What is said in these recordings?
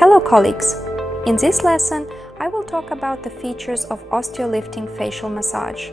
Hello colleagues! In this lesson, I will talk about the features of osteolifting facial massage.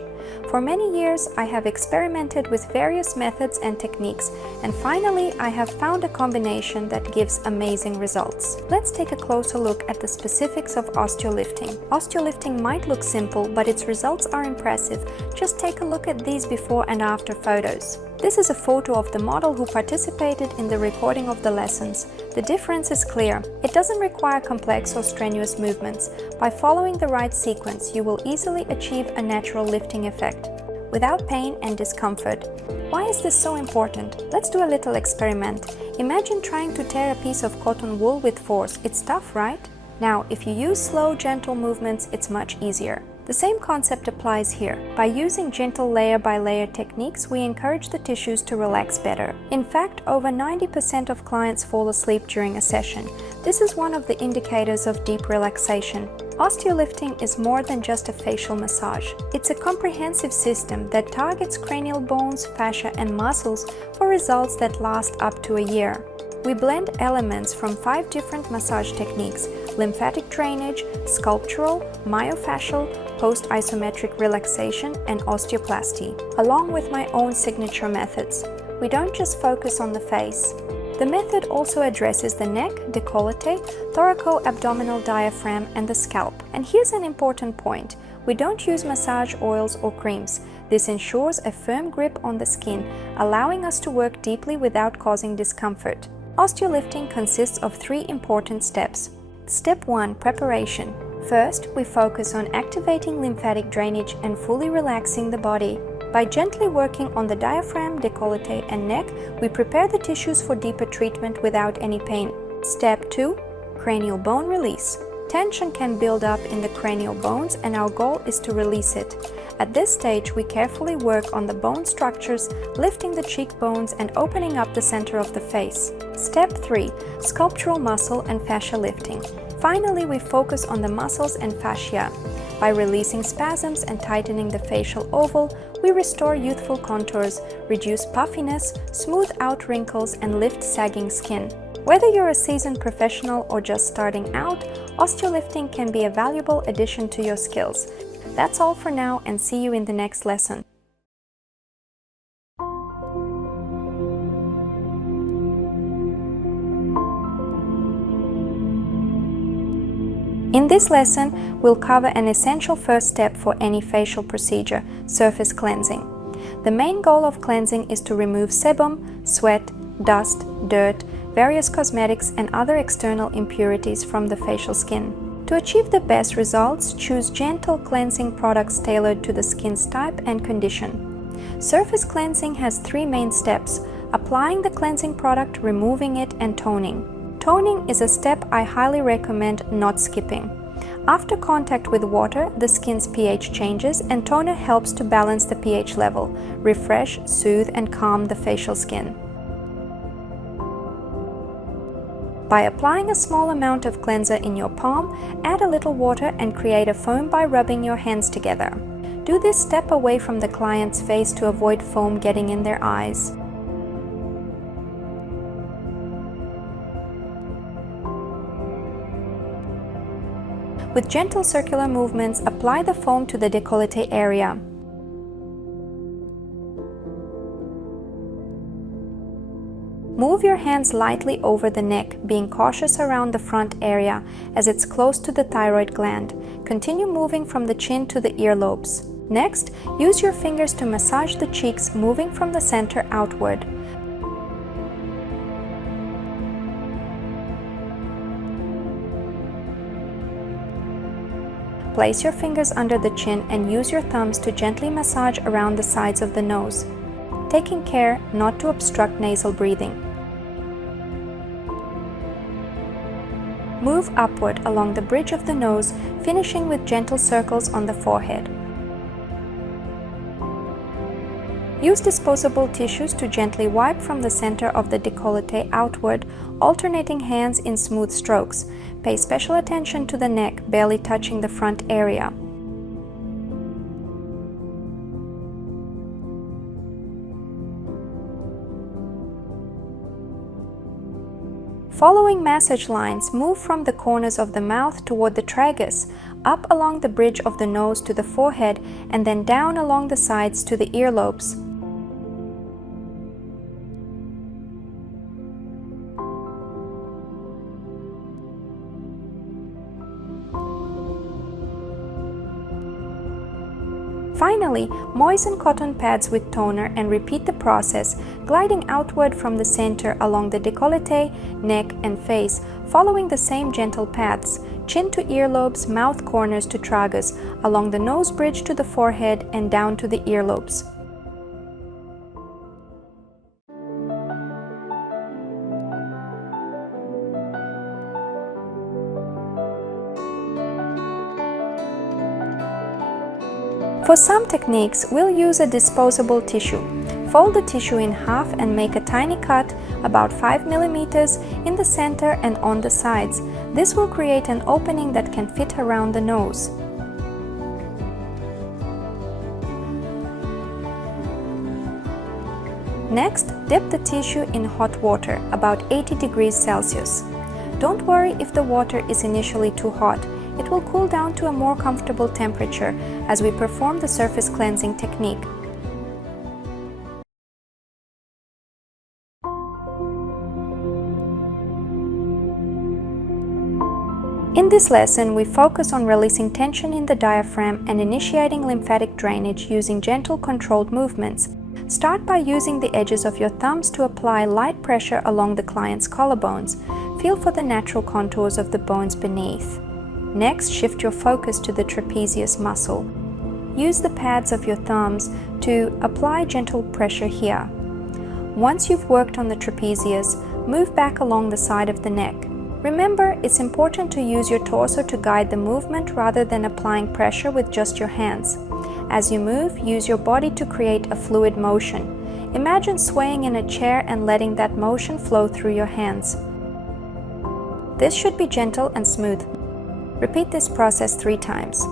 For many years, I have experimented with various methods and techniques, and finally, I have found a combination that gives amazing results. Let's take a closer look at the specifics of osteolifting. Osteolifting might look simple, but its results are impressive. Just take a look at these before and after photos. This is a photo of the model who participated in the recording of the lessons. The difference is clear. It doesn't require complex or strenuous movements. By following the right sequence, you will easily achieve a natural lifting effect, without pain and discomfort. Why is this so important? Let's do a little experiment. Imagine trying to tear a piece of cotton wool with force. It's tough, right? Now, if you use slow, gentle movements, it's much easier. The same concept applies here. By using gentle layer-by-layer techniques, we encourage the tissues to relax better. In fact, over 90% of clients fall asleep during a session. This is one of the indicators of deep relaxation. Osteolifting is more than just a facial massage. It's a comprehensive system that targets cranial bones, fascia, and muscles for results that last up to a year. We blend elements from 5 different massage techniques: lymphatic drainage, sculptural, myofascial, post-isometric relaxation, and osteoplasty, along with my own signature methods. We don't just focus on the face. The method also addresses the neck, décolleté, thoraco-abdominal diaphragm, and the scalp. And here's an important point. We don't use massage oils or creams. This ensures a firm grip on the skin, allowing us to work deeply without causing discomfort. Osteolifting consists of 3 important steps. Step 1. Preparation. First, we focus on activating lymphatic drainage and fully relaxing the body. By gently working on the diaphragm, décolleté, and neck, we prepare the tissues for deeper treatment without any pain. Step 2. Cranial bone release. Tension can build up in the cranial bones, and our goal is to release it. At this stage, we carefully work on the bone structures, lifting the cheekbones and opening up the center of the face. Step 3. Sculptural muscle and fascia lifting. Finally, we focus on the muscles and fascia. By releasing spasms and tightening the facial oval, we restore youthful contours, reduce puffiness, smooth out wrinkles, and lift sagging skin. Whether you're a seasoned professional or just starting out, osteolifting can be a valuable addition to your skills. That's all for now, and see you in the next lesson. In this lesson, we'll cover an essential first step for any facial procedure: surface cleansing. The main goal of cleansing is to remove sebum, sweat, dust, dirt, various cosmetics, and other external impurities from the facial skin. To achieve the best results, choose gentle cleansing products tailored to the skin's type and condition. Surface cleansing has 3 main steps: applying the cleansing product, removing it, and toning. Toning is a step I highly recommend not skipping. After contact with water, the skin's pH changes, and toner helps to balance the pH level, refresh, soothe, and calm the facial skin. By applying a small amount of cleanser in your palm, add a little water and create a foam by rubbing your hands together. Do this step away from the client's face to avoid foam getting in their eyes. With gentle circular movements, apply the foam to the décolleté area. Move your hands lightly over the neck, being cautious around the front area as it's close to the thyroid gland. Continue moving from the chin to the earlobes. Next, use your fingers to massage the cheeks, moving from the center outward. Place your fingers under the chin and use your thumbs to gently massage around the sides of the nose, taking care not to obstruct nasal breathing. Move upward along the bridge of the nose, finishing with gentle circles on the forehead. Use disposable tissues to gently wipe from the center of the décolleté outward, alternating hands in smooth strokes. Pay special attention to the neck, barely touching the front area. Following massage lines, move from the corners of the mouth toward the tragus, up along the bridge of the nose to the forehead, and then down along the sides to the earlobes. Finally, moisten cotton pads with toner and repeat the process, gliding outward from the center along the décolleté, neck, and face, following the same gentle paths, chin to earlobes, mouth corners to tragus, along the nose bridge to the forehead, and down to the earlobes. For some techniques, we'll use a disposable tissue. Fold the tissue in half and make a tiny cut, about 5 mm, in the center and on the sides. This will create an opening that can fit around the nose. Next, dip the tissue in hot water, about 80 degrees Celsius. Don't worry if the water is initially too hot. It will cool down to a more comfortable temperature as we perform the surface cleansing technique. In this lesson, we focus on releasing tension in the diaphragm and initiating lymphatic drainage using gentle, controlled movements. Start by using the edges of your thumbs to apply light pressure along the client's collarbones. Feel for the natural contours of the bones beneath. Next, shift your focus to the trapezius muscle. Use the pads of your thumbs to apply gentle pressure here. Once you've worked on the trapezius, move back along the side of the neck. Remember, it's important to use your torso to guide the movement rather than applying pressure with just your hands. As you move, use your body to create a fluid motion. Imagine swaying in a chair and letting that motion flow through your hands. This should be gentle and smooth. Repeat this process 3 times.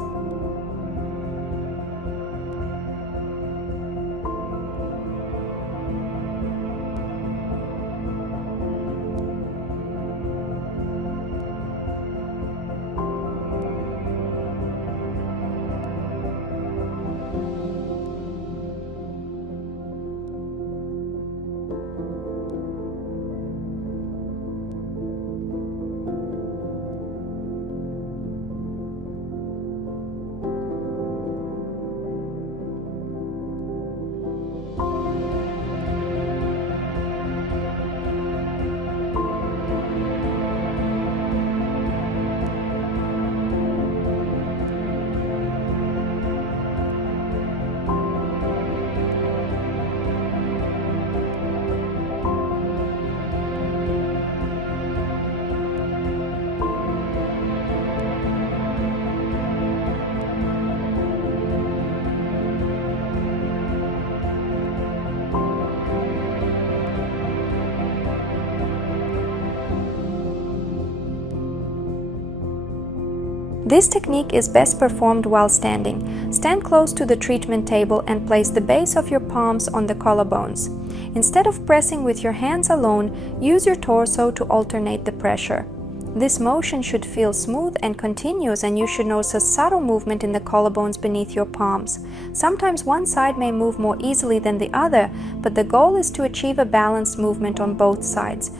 This technique is best performed while standing. Stand close to the treatment table and place the base of your palms on the collarbones. Instead of pressing with your hands alone, use your torso to alternate the pressure. This motion should feel smooth and continuous, and you should notice a subtle movement in the collarbones beneath your palms. Sometimes one side may move more easily than the other, but the goal is to achieve a balanced movement on both sides.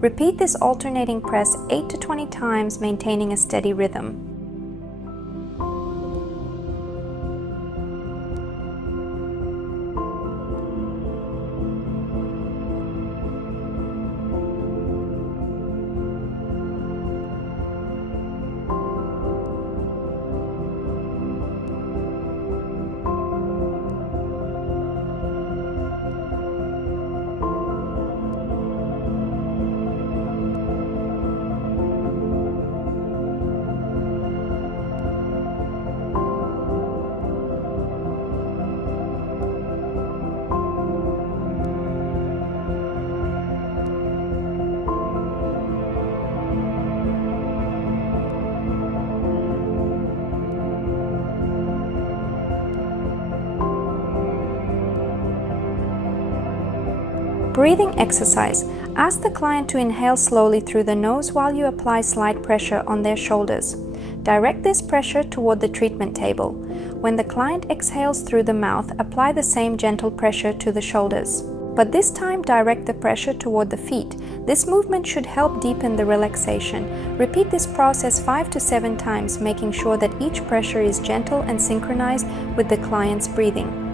Repeat this alternating press 8 to 20 times, maintaining a steady rhythm. Breathing exercise. Ask the client to inhale slowly through the nose while you apply slight pressure on their shoulders. Direct this pressure toward the treatment table. When the client exhales through the mouth, apply the same gentle pressure to the shoulders. But this time, direct the pressure toward the feet. This movement should help deepen the relaxation. Repeat this process 5 to 7 times, making sure that each pressure is gentle and synchronized with the client's breathing.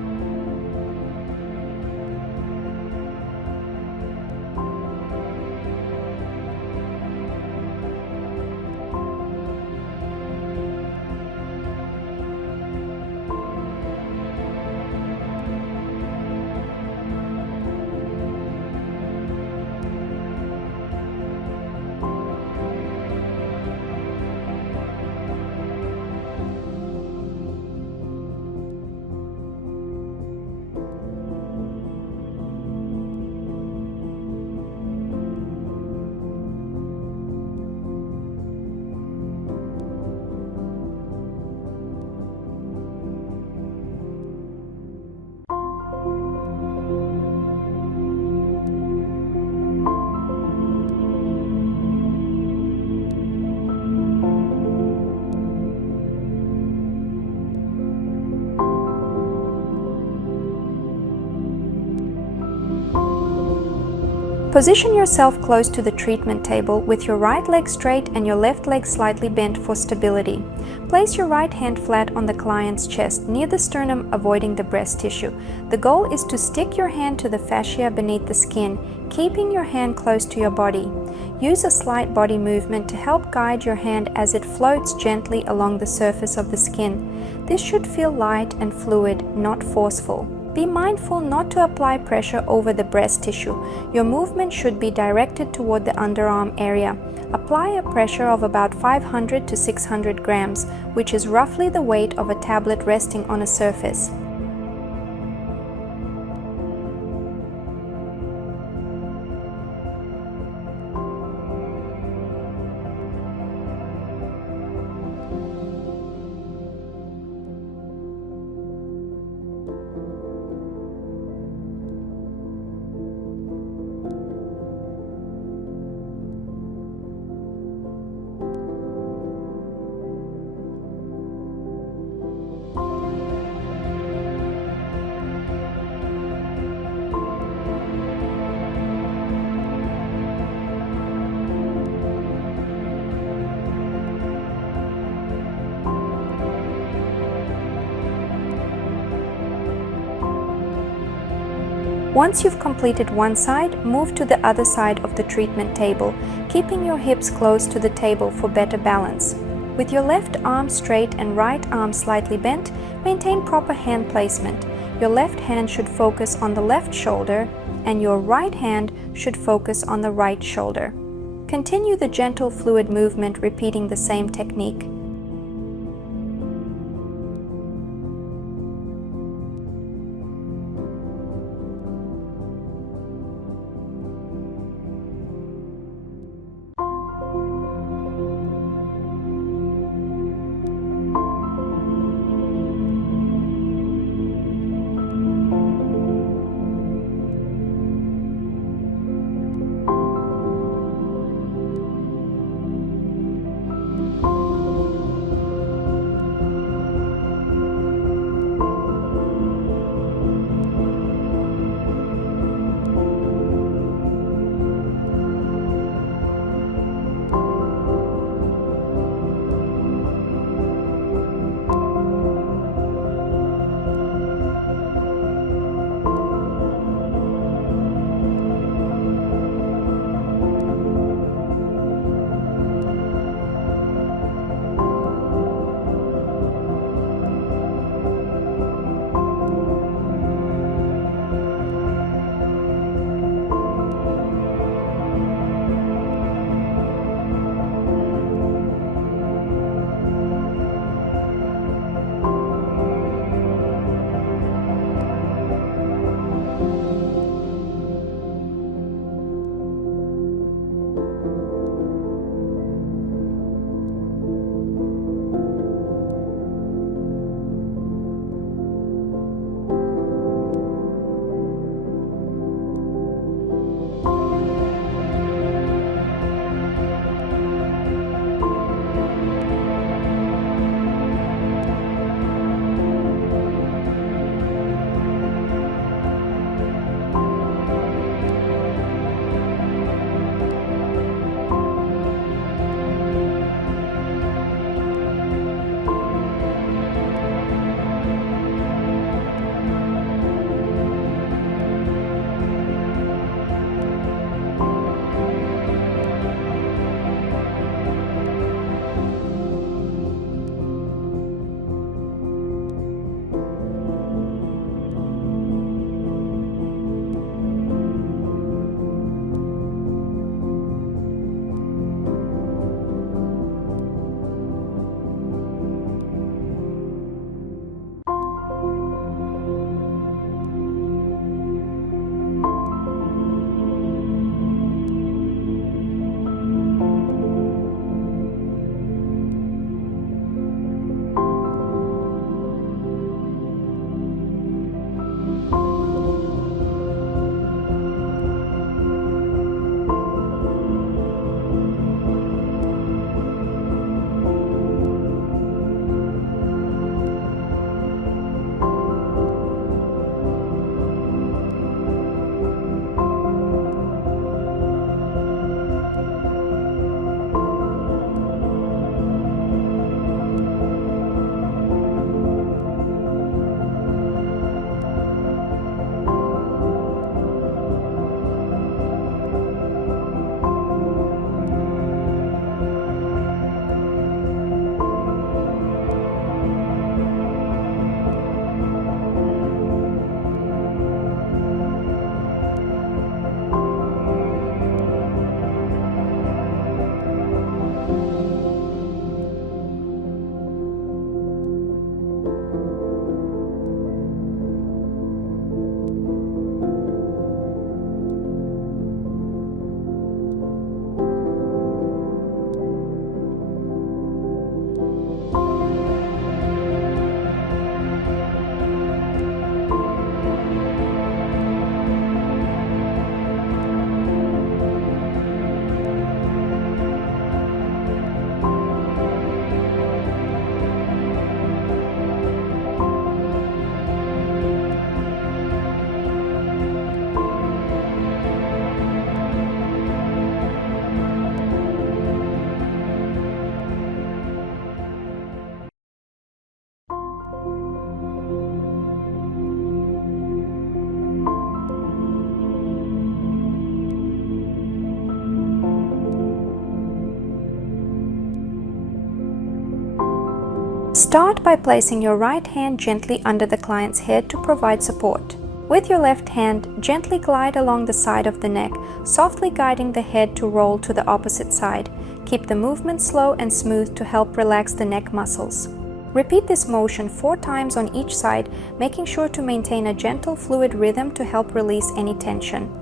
Position yourself close to the treatment table with your right leg straight and your left leg slightly bent for stability. Place your right hand flat on the client's chest near the sternum, avoiding the breast tissue. The goal is to stick your hand to the fascia beneath the skin, keeping your hand close to your body. Use a slight body movement to help guide your hand as it floats gently along the surface of the skin. This should feel light and fluid, not forceful. Be mindful not to apply pressure over the breast tissue. Your movement should be directed toward the underarm area. Apply a pressure of about 500 to 600 grams, which is roughly the weight of a tablet resting on a surface. Once you've completed one side, move to the other side of the treatment table, keeping your hips close to the table for better balance. With your left arm straight and right arm slightly bent, maintain proper hand placement. Your left hand should focus on the left shoulder and your right hand should focus on the right shoulder. Continue the gentle fluid movement, repeating the same technique. Start by placing your right hand gently under the client's head to provide support. With your left hand, gently glide along the side of the neck, softly guiding the head to roll to the opposite side. Keep the movement slow and smooth to help relax the neck muscles. Repeat this motion 4 times on each side, making sure to maintain a gentle, fluid rhythm to help release any tension.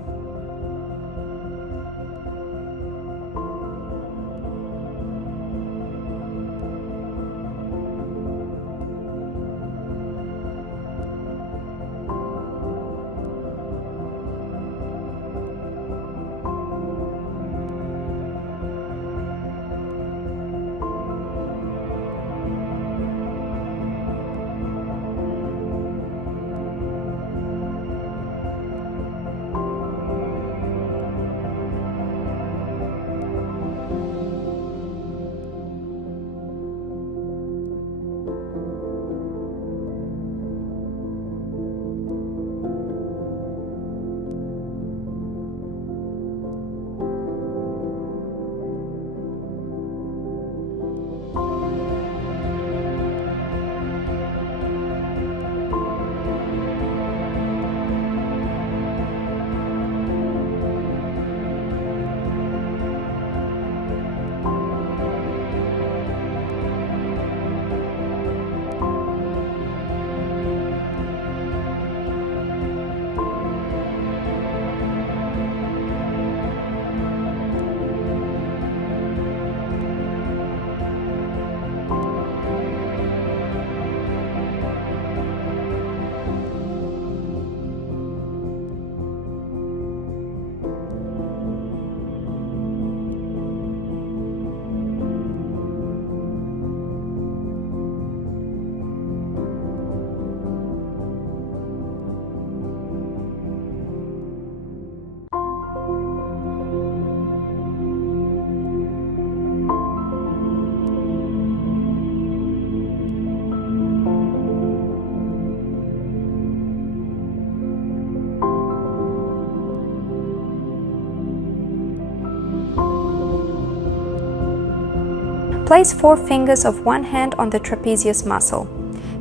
Place 4 fingers of one hand on the trapezius muscle.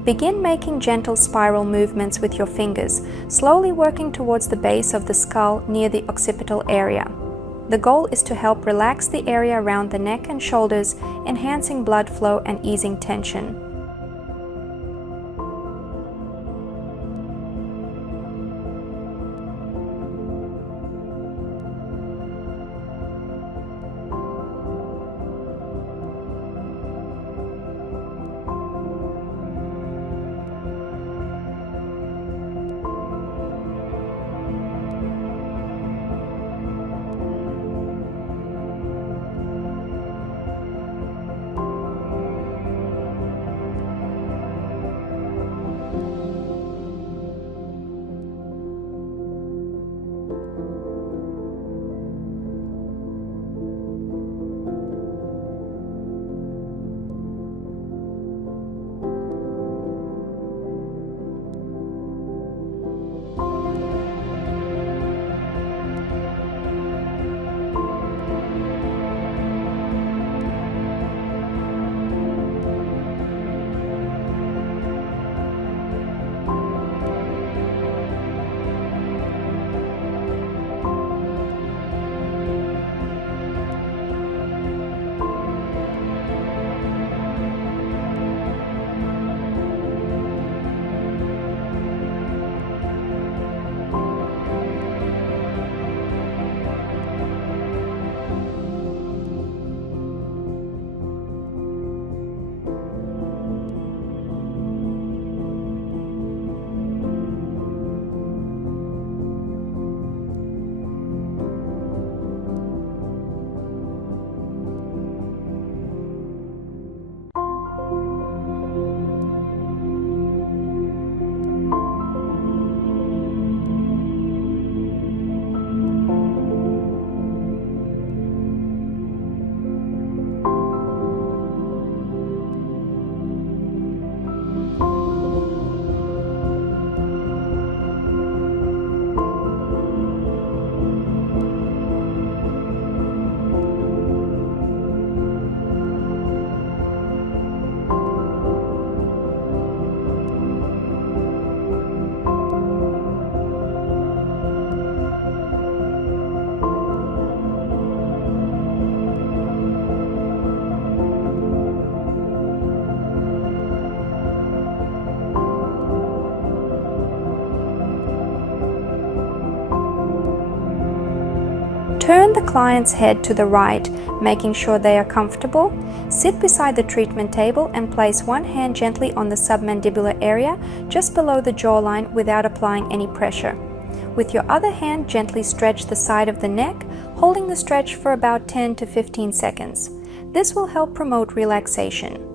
Begin making gentle spiral movements with your fingers, slowly working towards the base of the skull near the occipital area. The goal is to help relax the area around the neck and shoulders, enhancing blood flow and easing tension. Turn the client's head to the right, making sure they are comfortable. Sit beside the treatment table and place one hand gently on the submandibular area, just below the jawline, without applying any pressure. With your other hand, gently stretch the side of the neck, holding the stretch for about 10 to 15 seconds. This will help promote relaxation.